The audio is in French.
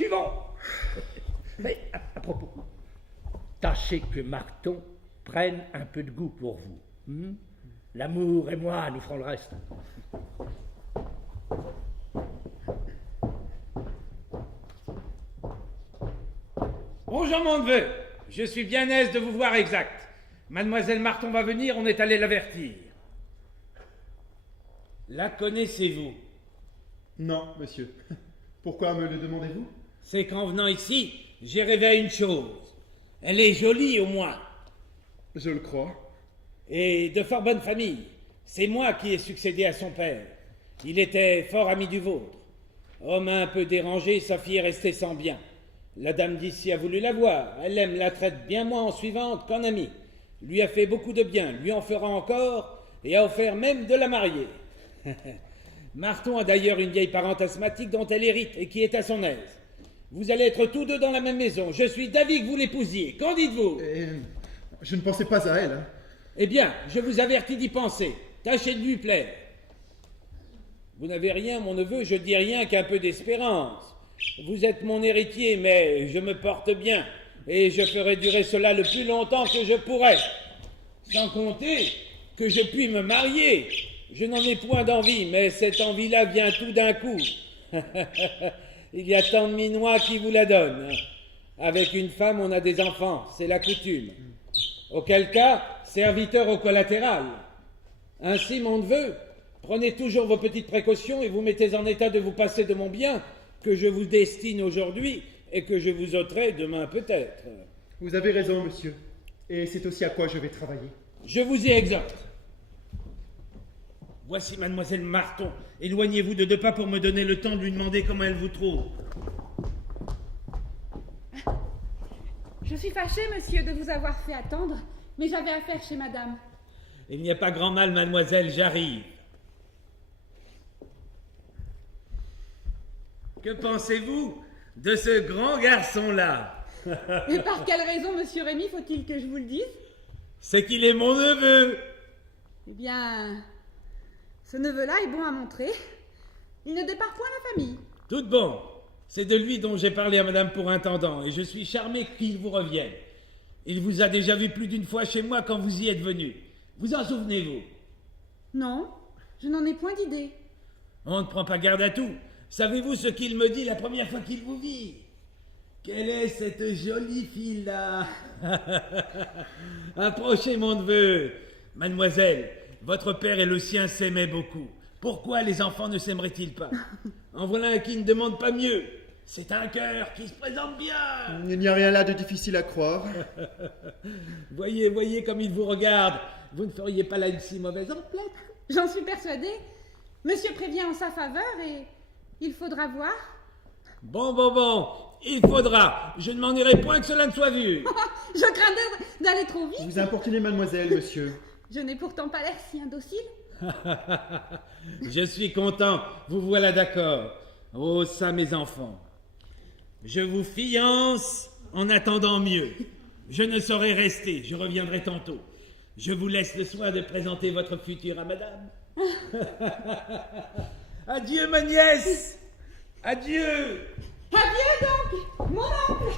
suivant. Mais à propos, tâchez que Marton prenne un peu de goût pour vous. L'amour et moi, nous ferons le reste. Bonjour mon neveu, je suis bien aise de vous voir exact. Mademoiselle Marton va venir, on est allé l'avertir. La connaissez-vous? Non, monsieur. Pourquoi me le demandez-vous? C'est qu'en venant ici, j'ai rêvé à une chose. Elle est jolie au moins. Je le crois. Et de fort bonne famille. C'est moi qui ai succédé à son père. Il était fort ami du vôtre. Homme un peu dérangé, sa fille est restée sans bien. La dame d'ici a voulu la voir. Elle la traite bien moins en suivante qu'en amie. Lui a fait beaucoup de bien, lui en fera encore, et a offert même de la marier. Marton a d'ailleurs une vieille parente asthmatique dont elle hérite et qui est à son aise. Vous allez être tous deux dans la même maison. Je suis d'avis que vous l'épousiez. Qu'en dites-vous? Je ne pensais pas à elle. Hein. Eh bien, je vous avertis d'y penser. Tâchez de lui plaire. Vous n'avez rien, mon neveu, je dis rien qu'un peu d'espérance. Vous êtes mon héritier, mais je me porte bien, et je ferai durer cela le plus longtemps que je pourrai. Sans compter que je puis me marier. Je n'en ai point d'envie, mais cette envie-là vient tout d'un coup. Il y a tant de minois qui vous la donnent. Avec une femme, on a des enfants, c'est la coutume. Auquel cas, serviteur au collatéral. Ainsi, mon neveu, prenez toujours vos petites précautions et vous mettez en état de vous passer de mon bien, que je vous destine aujourd'hui et que je vous ôterai demain peut-être. Vous avez raison, monsieur. Et c'est aussi à quoi je vais travailler. Je vous y exhorte. Voici mademoiselle Marton. Éloignez-vous de 2 pas pour me donner le temps de lui demander comment elle vous trouve. Je suis fâchée, monsieur, de vous avoir fait attendre, mais j'avais affaire chez madame. Il n'y a pas grand mal, mademoiselle, j'arrive. Que pensez-vous de ce grand garçon-là? Et par quelle raison, monsieur Rémy, faut-il que je vous le dise? C'est qu'il est mon neveu. Eh bien, ce neveu-là est bon à montrer. Il ne départ point la famille. Tout bon. C'est de lui dont j'ai parlé à madame pour intendant, et je suis charmé qu'il vous revienne. Il vous a déjà vu plus d'une fois chez moi quand vous y êtes venu. Vous en souvenez-vous? Non, je n'en ai point d'idée. On ne prend pas garde à tout. Savez-vous ce qu'il me dit la première fois qu'il vous vit? Quelle est cette jolie fille-là? Approchez, mon neveu. Mademoiselle, votre père et le sien s'aimaient beaucoup. Pourquoi les enfants ne s'aimeraient-ils pas? En voilà un qui ne demande pas mieux. C'est un cœur qui se présente bien. Il n'y a rien là de difficile à croire. Voyez comme il vous regarde. Vous ne feriez pas là une si mauvaise emplette. J'en suis persuadée. Monsieur prévient en sa faveur et il faudra voir. Bon, il faudra. Je ne m'en irai point que cela ne soit vu. Je crains d'aller trop vite. Vous importunez mademoiselle, monsieur. Je n'ai pourtant pas l'air si indocile. Je suis content, vous voilà d'accord. Oh ça, mes enfants. Je vous fiance en attendant mieux. Je ne saurais rester, je reviendrai tantôt. Je vous laisse le soin de présenter votre future à madame. Adieu, ma nièce. Adieu. Adieu donc, mon oncle.